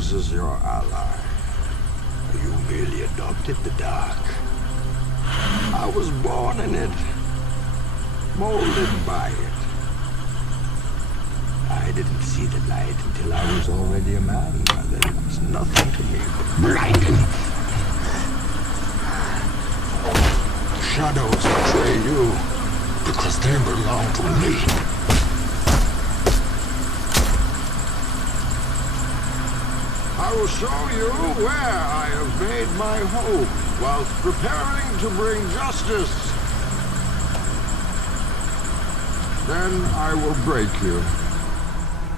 chose as your ally. You merely adopted the dark. I was born in it, molded by it. I didn't see the light until I was already a man. There was nothing to me but blinding. Shadows betray you because they belong to me. I will show you where I have made my home whilst preparing to bring justice. Then I will break you.